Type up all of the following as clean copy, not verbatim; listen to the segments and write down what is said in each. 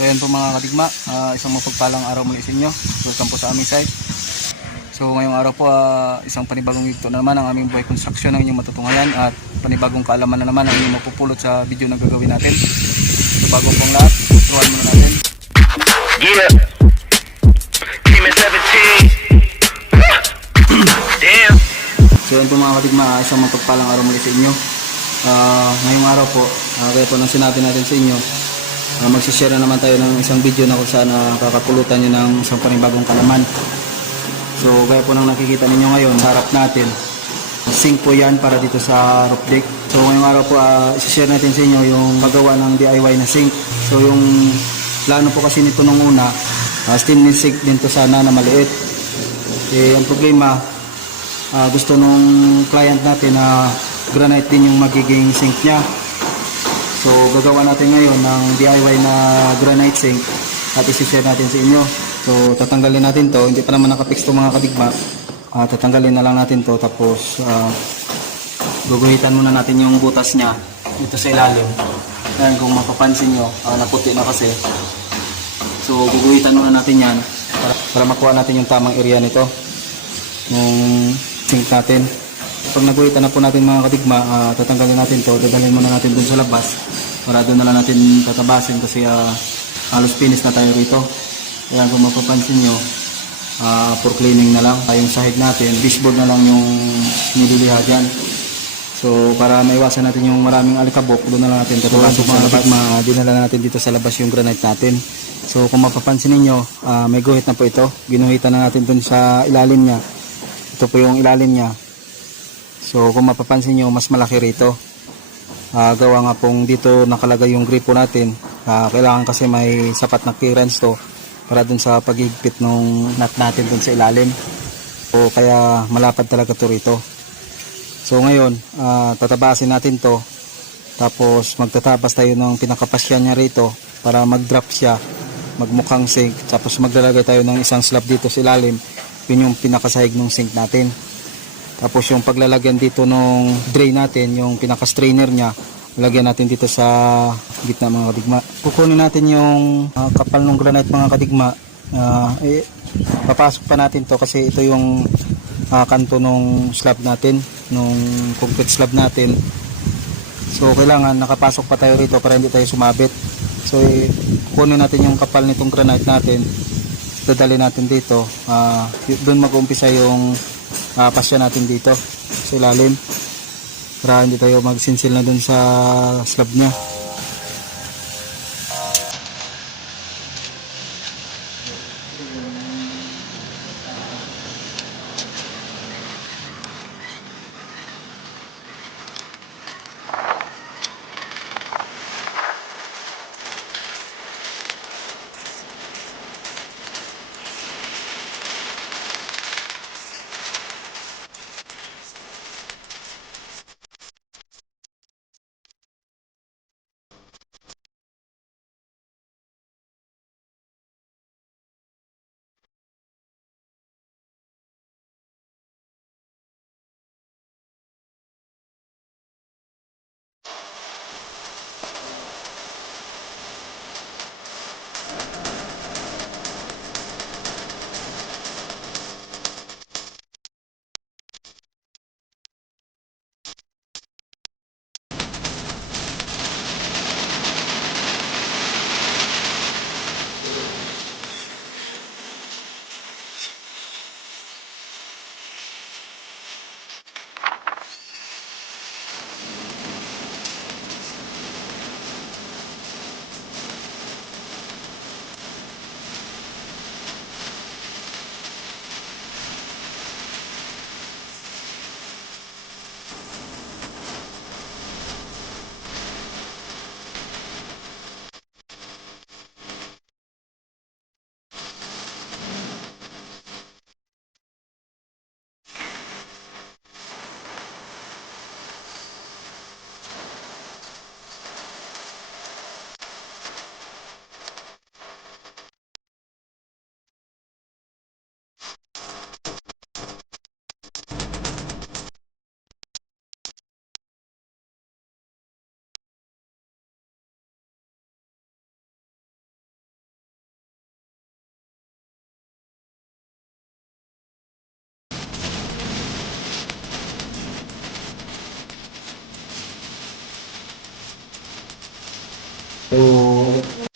So yan po mga kadigma, isang mapagpalang araw muli sa inyo. Welcome po sa aming site. So ngayong araw po, isang panibagong video na naman ang aming buhay construction ang inyong matutunghayan at panibagong kaalaman na naman ang inyong mapupulot sa video na gagawin natin. So bago pong lahat, turuan muna natin. Yeah, Team 17. Damn. So yan po mga kadigma, isang mapagpalang araw muli sa inyo. Ngayong araw po, kaya po nang sinabi natin sa inyo, magsishare na naman tayo ng isang video na kung saan kakapulutan nyo ng isang panibagong kalaman. So kaya po nang nakikita ninyo ngayon, harap natin, sink po yan para dito sa roof deck. So ngayong araw po, isishare natin sa inyo yung paggawa ng DIY na sink. So yung plano po kasi nito nung una, stainless sink din to sana na maliit. Ang problema, gusto nung client natin na granite din yung magiging sink niya. So gagawa natin ngayon ng DIY na granite sink at isi-share natin sa inyo. So tatanggalin natin to, hindi pa naman nakapix to mga kadigma. Tatanggalin na lang natin to, tapos guguhitan muna natin yung butas niya dito sa ilalim. Ayan, kung mapapansin nyo, naputi na kasi. So guguhitan muna natin yan para makuha natin yung tamang area nito ng sink natin. Pag naguhitan na po natin mga kadigma, tatanggalin natin to, dadalhin muna natin dun sa labas para doon na lang natin tatabasin kasi halos finish na tayo rito. Ayan, kung mapapansin nyo, for cleaning na lang yung sahig natin, baseboard na lang yung nililiha dyan. So para maiwasan natin yung maraming alikabok, doon na lang natin tatabasin sa labas. Dinala natin dito sa labas yung granite natin. So kung mapapansin niyo, may guhit na po ito. Ginuhitan na natin dun sa ilalim niya. Ito po yung ilalim niya. So kung mapapansin nyo, mas malaki rito. Gawa nga pong dito nakalagay yung gripo natin. Kailangan kasi may sapat na clearance to para dun sa paghigpit ng nut natin dun sa ilalim. So kaya malapad talaga to rito. So ngayon, tatabasin natin to. Tapos magtatabas tayo ng pinakapasya niya rito para mag-drop siya, magmukhang sink. Tapos maglalagay tayo ng isang slab dito sa ilalim. Yun yung pinakasahig ng sink natin. Tapos yung paglalagyan dito ng drain natin, yung pinaka-strainer niya, lagyan natin dito sa gitna mga kadigma. Kukunin natin yung kapal ng granite mga kadigma. Papasok pa natin to kasi ito yung kanto ng slab natin, nung concrete slab natin. So kailangan nakapasok pa tayo rito para hindi tayo sumabit. So kukunin natin yung kapal nitong granite natin, dadali natin dito. Doon mag-umpisa yung pasya natin dito sa ilalim para hindi tayo magsinsil na dun sa slab nya.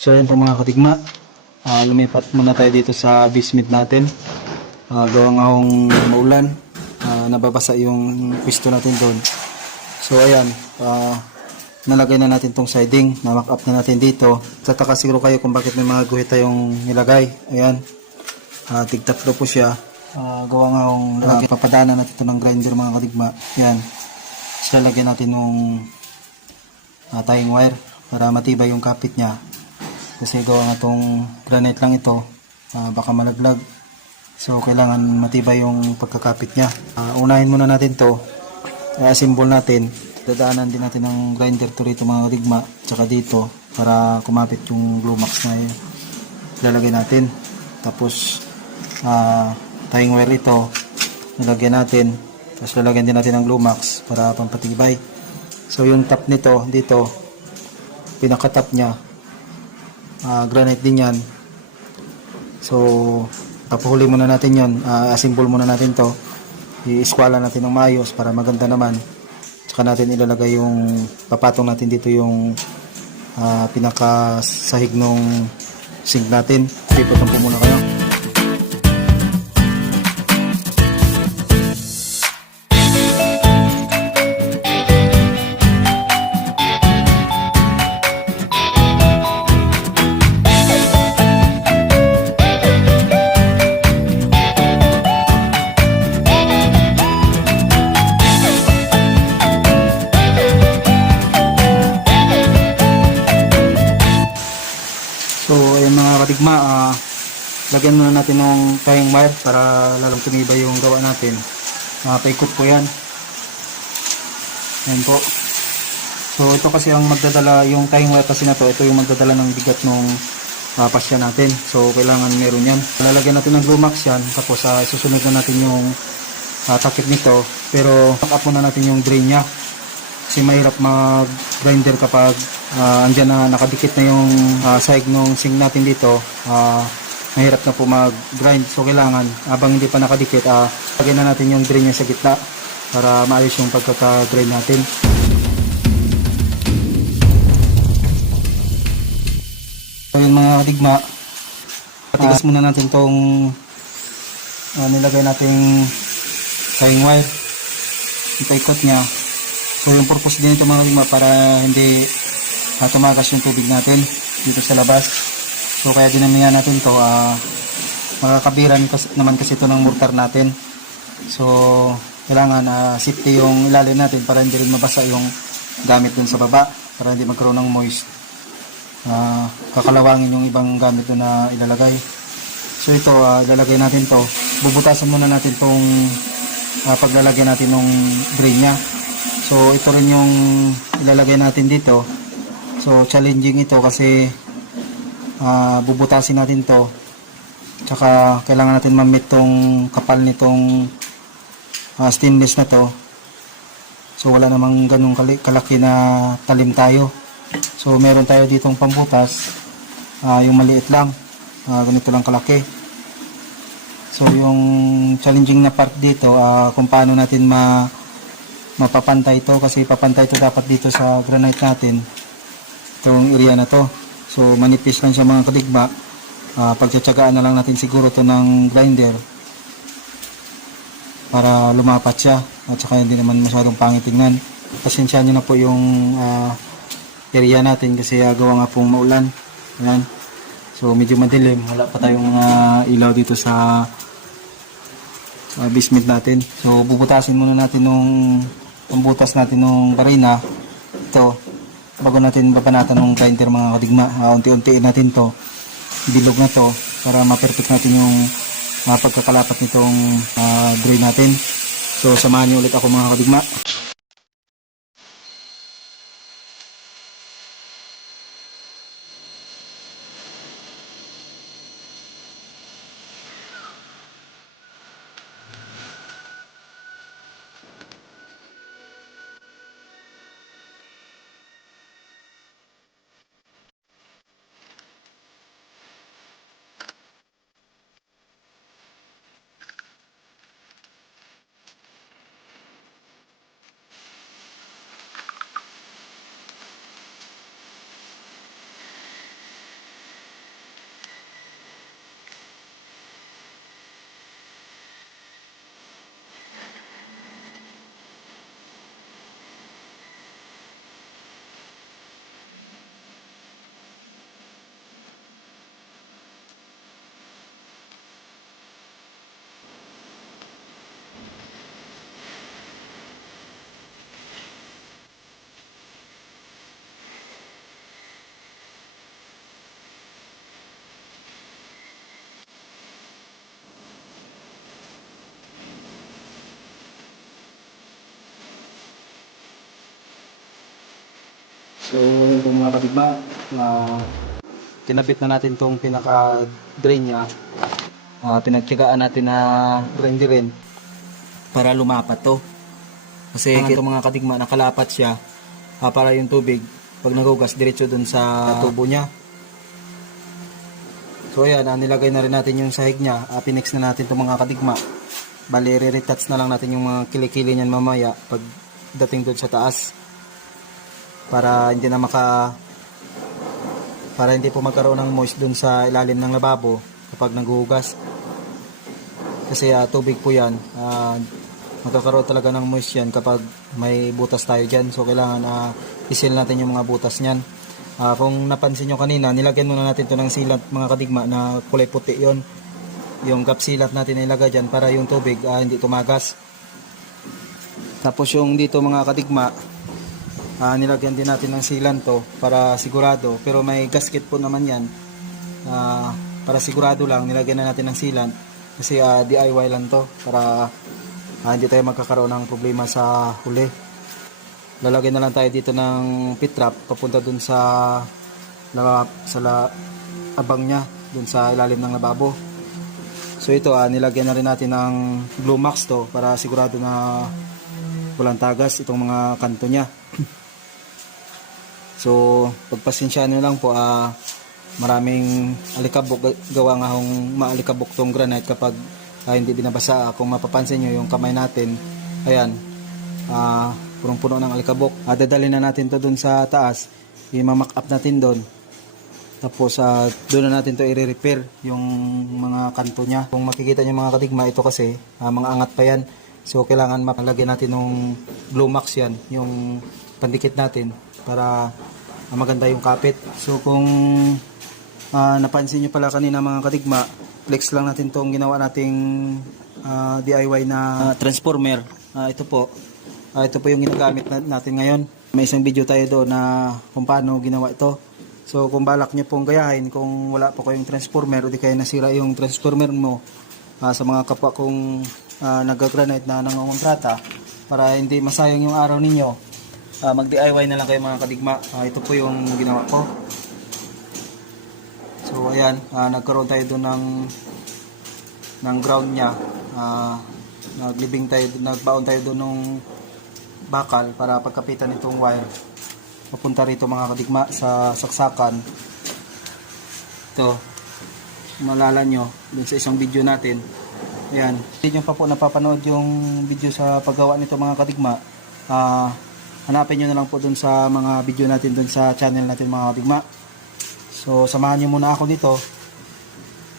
So ayun po mga kadigma, lumipat muna tayo dito sa basement natin. Gawa nga akong maulan, nababasa yung pwesto natin doon. So ayan, nalagay na natin tong siding, na-mock up na natin dito. Tataka siguro kayo kung bakit may mga guhit tayong nilagay. Ayan, tig-tatlo po siya. Gawa nga akong papadaanan natin ito ng grinder mga kadigma. Ayan, so lalagyan natin nung tying wire para matibay yung kapit niya. Kasi gawa nga tong granite lang ito, baka malaglag. So kailangan matibay yung pagkakapit niya. Unahin muna natin to, i-assemble natin. Dadaanan din natin ng grinder to rito mga kadigma, tsaka dito para kumapit yung glue max na yun. Ilalagay natin. Tapos tying wire ito, nilagyan natin. Tapos lalagyan din natin ng glue max para pampatibay. So yung top nito dito, pinaka-top niya, granite din yan. So papuhuli muna natin yon, assemble muna natin to, i-squala natin ng maayos para maganda naman. Tsaka natin ilalagay yung, papatong natin dito yung pinaka sahig nung sink natin. Piputong po muna kayo. Kadigma, lagyan muna natin ng tying wire para lalong tumibay yung gawa natin. Paikot po yan. Yan po. So ito kasi ang magdadala, yung tying wire kasi na to, ito yung magdadala ng bigat ng pasya natin. So kailangan meron yan. Lalagyan natin ng glue max yan, tapos susunod na natin yung takip nito. Pero pack up muna natin yung drain nya. Kasi mahirap mag-grinder kapag andyan na nakadikit na yung sahig ng sink natin dito. Mahirap na po mag-grind. So kailangan, habang hindi pa nakadikit, lagyan na natin yung drain niya sa gitna para maayos yung pagkaka-grind natin. So yun mga kadigma, patigas muna natin tong nilagay nating tying wire. Ipaikot niya. So yung purpose din ito mga kadigma, para hindi tumagas yung tubig natin dito sa labas. So kaya dinamihan natin to, makakabiran naman kasi ito ng mortar natin. So kailangan safety yung ilalim natin para hindi rin mabasa yung gamit dun sa baba, para hindi magkaroon ng moist. Kakalawangin yung ibang gamit dun na ilalagay. So ito, ilalagay natin to. Bubutasan muna natin tong paglalagay natin ng drain nya. So ito rin yung ilalagay natin dito. So challenging ito kasi bubutasin natin to. Tsaka kailangan natin ma-meet tong kapal nitong stainless na to. So wala namang ganung kalaki na talim tayo. So meron tayo ditong pambutas, yung maliit lang, ganito lang kalaki. So yung challenging na part dito, kung paano natin mapapantay ito, kasi papantay ito dapat dito sa granite natin, itong area na to. So manipis lang siya mga kadigma. Pagtsatsagaan na lang natin siguro to ng grinder para lumapat siya, at saka hindi naman masyadong pangit tingnan. Pasensyahan nyo na po yung area natin kasi gawa nga pong maulan. Ayan. So medyo madilim, wala pa tayong ilaw dito sa basement natin. So bubutasin muna natin nung pambutas natin nung barina ito bago natin babanatan ng grinder mga kadigma. Unti-untiin natin to, bilog na to, para ma-perfect natin yung pagkakalapat nitong drain natin. So samahan niyo ulit ako mga kadigma. So, yun po mga kadigma, kinabit na natin tong pinaka-drain niya. Pinagtyagaan natin na grind para lumapat to. Kasi ito mga kadigma, nakalapat siya para yung tubig, pag nagugas, diretso dun sa tubo niya. So ayan, nilagay na rin natin yung sahig niya. Pinex na natin itong mga kadigma. Bali, re-retouch na lang natin yung mga kilikili niyan mamaya pag dating dun sa taas. Para hindi po magkaroon ng moist dun sa ilalim ng lababo kapag naghuhugas. Kasi tubig po yan, magkakaroon talaga ng moist yan kapag may butas tayo dyan. So kailangan isil natin yung mga butas nyan. Kung napansin nyo kanina, nilagyan muna natin to ng sealant mga kadigma na kulay puti yon. Yung gap sealant natin nilagay dyan para yung tubig hindi tumagas. Tapos yung dito mga kadigma, nilagyan din natin ng sealant to para sigurado. Pero may gasket po naman yan. Para sigurado lang, nilagyan na natin ng sealant. Kasi DIY lang to para hindi tayo magkakaroon ng problema sa huli. Lalagyan na lang tayo dito ng pit trap papunta dun sa abang niya, dun sa ilalim ng lababo. So ito, nilagyan na rin natin ng glue max to para sigurado na walang tagas itong mga kanto niya. So pagpasensyaan nyo lang po, maraming alikabok, gawa nga hong maalikabok tong granite kapag hindi binabasa. Kung mapapansin nyo yung kamay natin, ayan, punong-puno ng alikabok. Dadalhin na natin to dun sa taas, i-mamak up natin dun. Tapos doon na natin to i-repair yung mga kanto nya. Kung makikita nyo mga kadigma, ito kasi mga angat pa yan. So kailangan mapalagyan natin ng glue max yan, yung pandikit natin para maganda yung kapit. So kung napansin nyo pala kanina mga kadigma, flex lang natin tong ginawa nating DIY na transformer. Ito po yung ginagamit natin ngayon. May isang video tayo doon na kung paano ginawa ito. So kung balak nyo pong gayahin, kung wala po kayong transformer o di kaya nasira yung transformer mo, sa mga kapwa kong nag-granite na nangongontrata, para hindi masayang yung araw ninyo, mag-DIY na lang kayo mga kadigma. Ito po yung ginawa ko. So ayan, nagkaroon tayo doon ng ground nya. Nagbaon tayo doon ng bakal para pagkapitan itong wire papunta rito mga kadigma sa saksakan. Ito, malala nyo dun sa isang video natin. Ayan, hindi nyo pa po napapanood yung video sa paggawa nito mga kadigma, hanapin nyo na lang po dun sa mga video natin dun sa channel natin mga kadigma. So samahan nyo muna ako dito.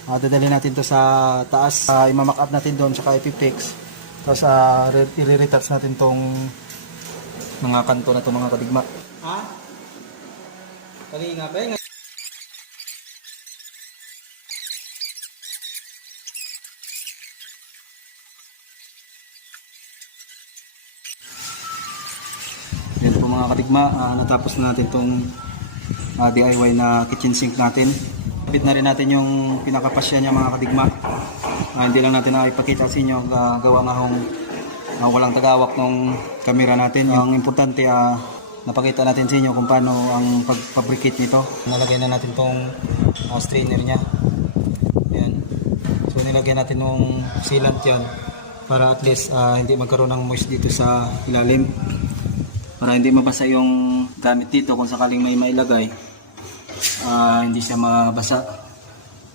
Dadalhin natin to sa taas, i-mamak up natin doon, saka ipipix. Tapos i-retouch natin tong mga kanto na to mga kadigma. Kanina ba yung yan po mga kadigma, natapos na natin tong DIY na kitchen sink natin. Kapit na rin natin yung pinakapasya niya mga kadigma. Hindi lang natin ipakita sa inyo, gawa nga hong walang tagawak ng camera natin. Yung importante, napakita natin sa inyo kung paano ang pag-fabricate nito. Nalagay na natin tong strainer niya. Ayan. So nilagyan natin ng sealant yan para at least hindi magkaroon ng moist dito sa ilalim. Para hindi mabasa yung gamit dito kung sakaling may mailagay. Hindi siya mabasa.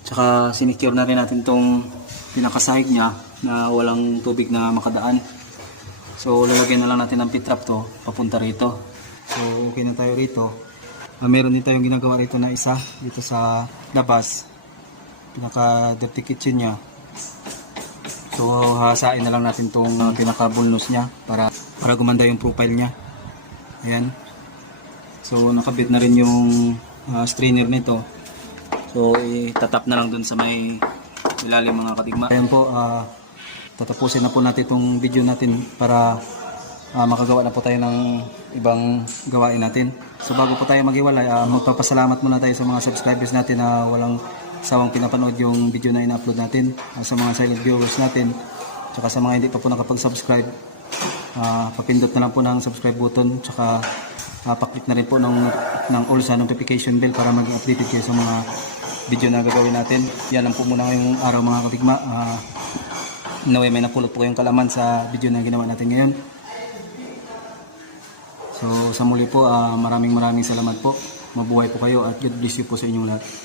Tsaka sinicure na rin natin tong pinakasahig niya na walang tubig na makadaan. So lalagyan na lang natin ng pit trap to papunta rito. So okay na tayo rito. Meron din tayong ginagawa rito na isa dito sa labas, pinaka dirty kitchen niya. So hasain na lang natin tong pinaka bulnos niya para gumanda yung profile niya. Ayan. So nakabit na rin yung strainer nito. So itatap na lang dun sa may ilalim mga kadigma. Ayan po, tatapusin na po natin itong video natin para makagawa na po tayo ng ibang gawain natin. So bago po tayo maghiwalay, magpapasalamat muna tayo sa mga subscribers natin na walang sawang pinapanood yung video na ina-upload natin, sa mga silent viewers natin, tsaka sa mga hindi pa po nakapag-subscribe, papindot na lang po ng subscribe button, tsaka paklik na rin po ng all sa notification bell para maging updated kayo sa mga video na gagawin natin. Yan lang po muna ngayong araw mga katikma. Naway may napulot po kayong kalaman sa video na ginawa natin ngayon. So sa muli po, maraming salamat po. Mabuhay po kayo at God bless you po sa inyong lahat.